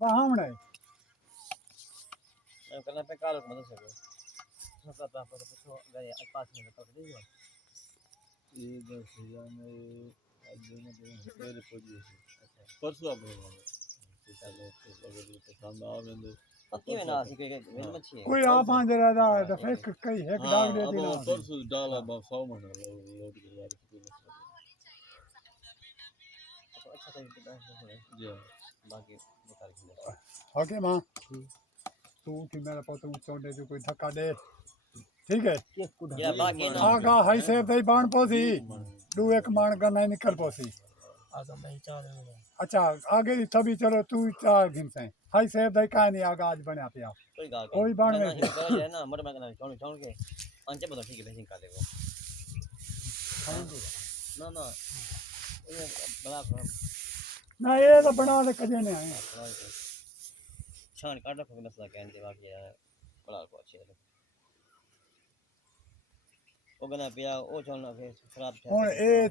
वहाँ है कल पे काल को मत सको सब आप तो गए 5 मिनट तक दे दो ये बस जाने आज में मेरे पोजीशन परसों आप अगर पसंद आवे तो पक्की में ना सी कोई मच्छी है कोई आप आंज रहा तो फिर कई एक डाग दे अब देना परसों डाला बस 100 मन लोड के यार तो अच्छा तो जी बाकी निकाल के ओके मां तू उठी मेरा पोते चोंडे जो कोई धक्का दे ठीक है या बाकी ना आगा हाई से दई बाण पोसी दू एक मान का नहीं निकल पोसी आगा मैं चार अच्छा आगे थबी चलो तू चार दिन से हाई से दई का नहीं आगा आज बनया पिया कोई गा कोई बाण ना में है ना मर मैं छोड़ के अंचे बता ठीक है लेकिन का देखो ना ना ये बड़ा ना ये तो बना दे कजे ने आए छान काट रखो मसला कहने के बाकी है बड़ा को अच्छे वो गना पिया वो चलना फिर खराब हुन ए